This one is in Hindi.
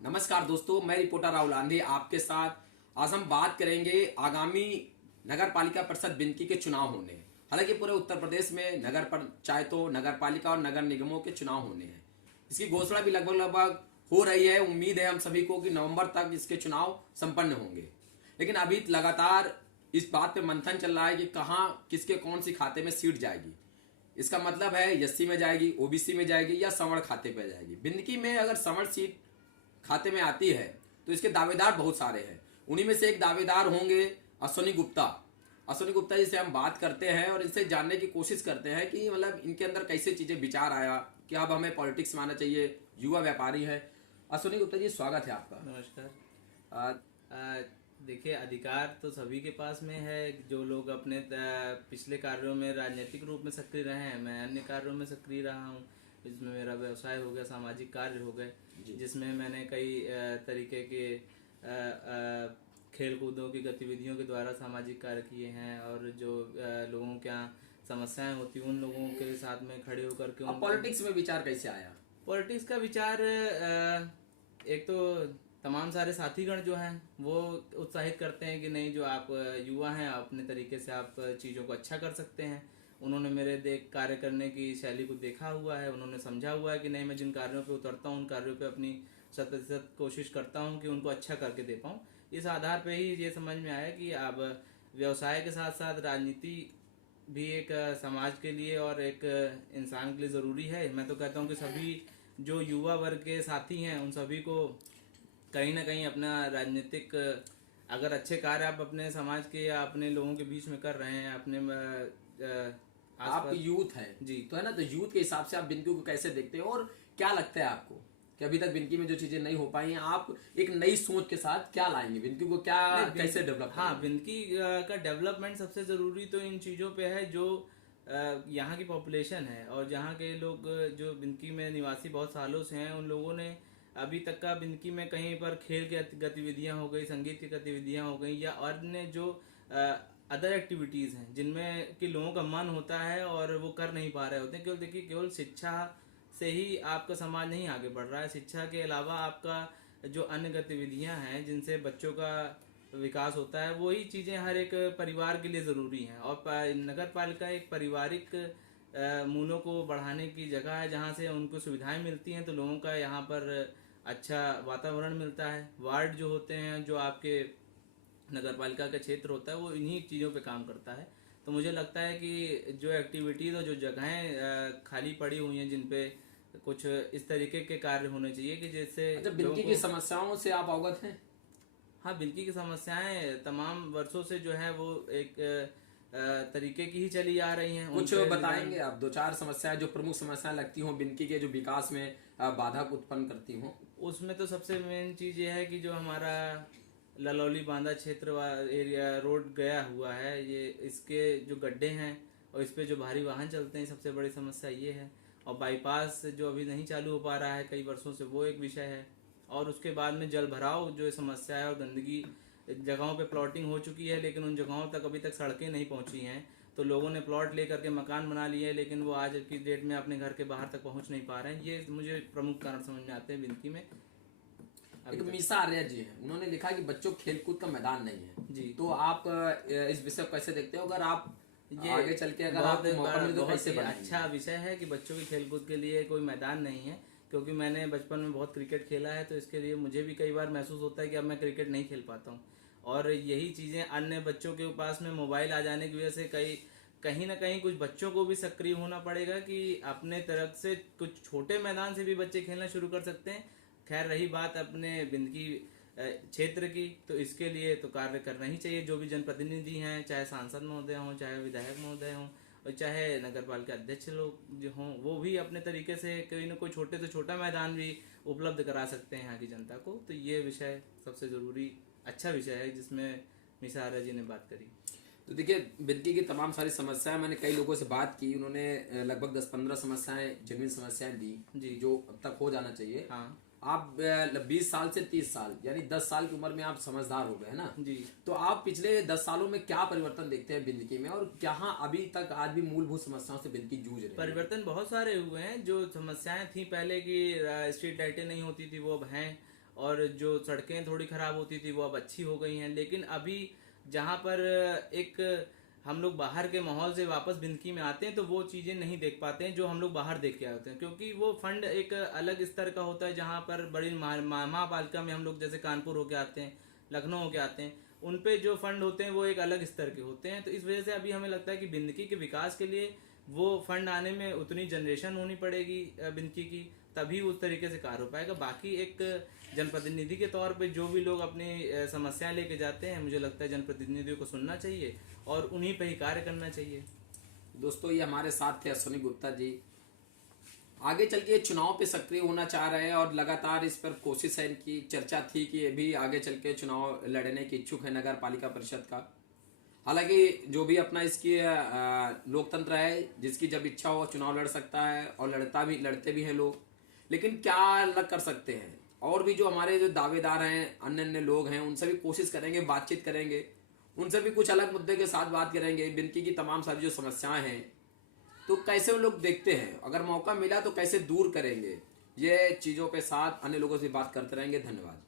नमस्कार दोस्तों, मैं रिपोर्टर राहुल आंधी आपके साथ। आज हम बात करेंगे आगामी नगर पालिका परिषद बिनकी के चुनाव होने हैं। हालांकि पूरे उत्तर प्रदेश में नगर पंचायतों, नगर पालिका और नगर निगमों के चुनाव होने हैं। इसकी घोषणा भी लगभग लगभग हो रही है। उम्मीद है हम सभी को कि नवंबर तक इसके चुनाव संपन्न होंगे। लेकिन अभी लगातार इस बात पे मंथन चल रहा है कि कहाँ किसके कौन सी खाते में सीट जाएगी। इसका मतलब है एससी में जाएगी, ओबीसी में जाएगी या सवर्ण खाते पे जाएगी। बिंदकी में अगर सवर्ण सीट खाते में आती है तो इसके दावेदार बहुत सारे हैं। उन्हीं में से एक दावेदार होंगे अश्विनी गुप्ता। अश्विनी गुप्ता जी से हम बात करते हैं और इनसे जानने की कोशिश करते हैं कि मतलब इनके अंदर कैसे चीजें विचार आया कि अब हमें पॉलिटिक्स में आना चाहिए। युवा व्यापारी है। अश्विनी गुप्ता जी, स्वागत है आपका। नमस्कार। देखिए, अधिकार तो सभी के पास में है। जो लोग अपने पिछले कार्यों में राजनीतिक रूप में सक्रिय रहे हैं, मैं अन्य कार्यों में सक्रिय रहा हूँ। इसमें मेरा व्यवसाय हो गया, सामाजिक कार्य हो गए, जिसमें मैंने कई तरीके के खेल कूदों की गतिविधियों के द्वारा सामाजिक कार्य किए हैं। और जो लोगों के यहाँ समस्याएं होती उन लोगों के साथ में खड़े होकर के पॉलिटिक्स में विचार कैसे आया? पॉलिटिक्स का विचार एक तो तमाम सारे साथीगण जो हैं वो उत्साहित करते हैं कि नहीं, जो आप युवा हैं अपने तरीके से आप चीज़ों को अच्छा कर सकते हैं। उन्होंने मेरे कार्य करने की शैली को देखा हुआ है। उन्होंने समझा हुआ है कि नहीं, मैं जिन कार्यों पे उतरता हूँ उन कार्यों पे अपनी 100% कोशिश करता हूँ कि उनको अच्छा करके दे पाऊँ। इस आधार पे ही ये समझ में आया कि अब व्यवसाय के साथ साथ राजनीति भी एक समाज के लिए और एक इंसान के लिए ज़रूरी है। मैं तो कहता हूँ कि सभी जो युवा वर्ग के साथी हैं उन सभी को कहीं ना कहीं अपना राजनीतिक, अगर अच्छे कार्य आप अपने समाज के या अपने लोगों के बीच में कर रहे हैं, अपने आप यूथ हैं जी, तो है ना, तो यूथ के हिसाब से आप बिनकी को कैसे देखते हैं और क्या लगता है आपको कि अभी तक बिनकी में जो चीजें नहीं हो पाई हैं, आप एक नई सोच के साथ क्या लाएंगे? बिनकी को क्या कैसे डेवलप? हाँ, बिनकी का डेवलपमेंट सबसे जरूरी तो इन चीजों पे है जो यहाँ की पॉपुलेशन है और जहाँ के लोग जो बिनकी में निवासी बहुत सालों से हैं, उन लोगों ने अभी तक का बिनकी में कहीं पर खेल की गतिविधियां हो गई, संगीत की गतिविधियां हो गई या अन्य जो अदर एक्टिविटीज हैं जिनमें कि लोगों का मन होता है और वो कर नहीं पा रहे होते हैं। केवल देखिए, केवल शिक्षा से ही आपका समाज नहीं आगे बढ़ रहा है। शिक्षा के अलावा आपका जो अन्य गतिविधियां हैं जिनसे बच्चों का विकास होता है, वही चीजें हर एक परिवार के लिए जरूरी हैं। और नगर पालिका एक पारिवारिक मूल्यों को बढ़ाने की जगह है जहाँ से उनको सुविधाएं मिलती हैं, तो लोगों का यहाँ पर अच्छा वातावरण मिलता है। वार्ड जो होते हैं, जो आपके नगर पालिका का क्षेत्र होता है, वो इन्हीं चीज़ों पे काम करता है। तो मुझे लगता है कि जो एक्टिविटीज़ और जो जगहें खाली पड़ी हुई हैं जिन पे कुछ इस तरीके के कार्य होने चाहिए कि जैसे बिनकी की समस्याओं से आप अवगत हैं? हाँ, बिनकी की समस्याएं तमाम वर्षों से जो है वो एक तरीके की ही चली आ रही हैं। कुछ बताएंगे आप? दो चार समस्याएं जो प्रमुख समस्याएं लगती हो बिनकी के, जो विकास में बाधा उत्पन्न करती हो। उसमें तो सबसे मेन चीज ये है कि जो हमारा ललौली बांदा क्षेत्र एरिया रोड गया हुआ है, ये इसके जो गड्ढे हैं और इस पे जो भारी वाहन चलते हैं, सबसे बड़ी समस्या ये है। और बाईपास जो अभी नहीं चालू हो पा रहा है कई वर्षों से, वो एक विषय है। और उसके बाद में जल भराव जो समस्या है और गंदगी, जगहों पे प्लॉटिंग हो चुकी है लेकिन उन जगहों तक अभी तक सड़कें नहीं पहुंची हैं। तो लोगों ने प्लॉट लेकर के मकान बना लिए लेकिन वो आज की डेट में अपने घर के बाहर तक पहुंच नहीं पा रहे हैं। ये मुझे प्रमुख कारण समझ में आते हैं बिनकी में। एक मीसा आर्या जी हैं, उन्होंने लिखा कि बच्चों खेलकूद का मैदान नहीं है जी। तो आप इस विषय को कैसे देखते हो? अगर आप ये आगे चल के अगर आप मौका मिले तो कैसे बनाएंगे? अच्छा विषय है कि बच्चों के खेलकूद के लिए कोई मैदान नहीं है, क्योंकि मैंने बचपन में बहुत क्रिकेट खेला है। तो इसके लिए मुझे भी कई बार महसूस होता है कि अब मैं क्रिकेट नहीं खेल पाता हूँ। और यही चीजें अन्य बच्चों के पास में मोबाइल आ जाने की वजह से कहीं ना कहीं कुछ बच्चों को भी सक्रिय होना पड़ेगा कि अपने तरफ से कुछ छोटे मैदान से भी बच्चे खेलना शुरू कर सकते हैं। खैर, रही बात अपने बिंदकी क्षेत्र की, तो इसके लिए तो कार्य करना ही चाहिए। जो भी जनप्रतिनिधि हैं, चाहे सांसद महोदय हों, चाहे विधायक महोदय हों और चाहे नगर पालिका अध्यक्ष लोग जो हों, वो भी अपने तरीके से कोई ना कोई छोटे से छोटा मैदान भी उपलब्ध करा सकते हैं यहाँ की जनता को। तो ये विषय सबसे जरूरी अच्छा विषय है जिसमें मीसा आर्या जी ने बात करी। तो देखिए, बिनकी की तमाम सारी समस्याएं, मैंने कई लोगों से बात की, उन्होंने लगभग 10-15 समस्याएं, जेन्युइन समस्याएं दी जी, जो अब तक हो जाना चाहिए। हाँ, आप 20 साल से 30 साल यानी 10 साल की उम्र में आप समझदार हो गए, है ना जी। तो आप पिछले 10 सालों में क्या परिवर्तन देखते हैं बिंदकी में, और क्या अभी तक आज भी मूलभूत समस्याओं से बिंदकी जूझ रही है? परिवर्तन बहुत सारे हुए हैं। जो समस्याएं थी पहले की, स्ट्रीट लाइटें नहीं होती थी, वो अब हैं। और जो सड़कें थोड़ी खराब होती थी वो अब अच्छी हो गई हैं। लेकिन अभी जहाँ पर एक हम लोग बाहर के माहौल से वापस बिंदकी में आते हैं तो वो चीज़ें नहीं देख पाते हैं जो हम लोग बाहर देख के आए होते हैं, क्योंकि वो फंड एक अलग स्तर का होता है। जहाँ पर बड़ी महापालिका में हम लोग जैसे कानपुर होके आते हैं, लखनऊ होके आते हैं, उन पे जो फंड होते हैं वो एक अलग स्तर के होते हैं। तो इस वजह से अभी हमें लगता है कि बिंदकी के विकास के लिए वो फंड आने में उतनी जनरेशन होनी पड़ेगी बिंदकी की, तभी उस तरीके से कार्य हो पाएगा। बाकी एक जनप्रतिनिधि के तौर पे जो भी लोग अपनी समस्याएं लेके जाते हैं, मुझे लगता है जनप्रतिनिधियों को सुनना चाहिए और उन्हीं पे ही कार्य करना चाहिए। दोस्तों, ये हमारे साथ थे अश्विनी गुप्ता जी। आगे चल के चुनाव पे सक्रिय होना चाह रहे हैं और लगातार इस पर कोशिश है, इनकी चर्चा थी कि ये भी आगे चल के चुनाव लड़ने की इच्छुक है नगर पालिका परिषद का। हालांकि जो भी अपना इसकी लोकतंत्र है, जिसकी जब इच्छा हो चुनाव लड़ सकता है और लड़ते भी हैं लोग। लेकिन क्या अलग कर सकते हैं, और भी जो हमारे जो दावेदार हैं, अन्य अन्य लोग हैं, उनसे भी कोशिश करेंगे, बातचीत करेंगे, उनसे भी कुछ अलग मुद्दे के साथ बात करेंगे। बिंदकी की तमाम सारी जो समस्याएं हैं तो कैसे वो लोग देखते हैं, अगर मौका मिला तो कैसे दूर करेंगे, ये चीज़ों पे साथ अन्य लोगों से बात करते रहेंगे। धन्यवाद।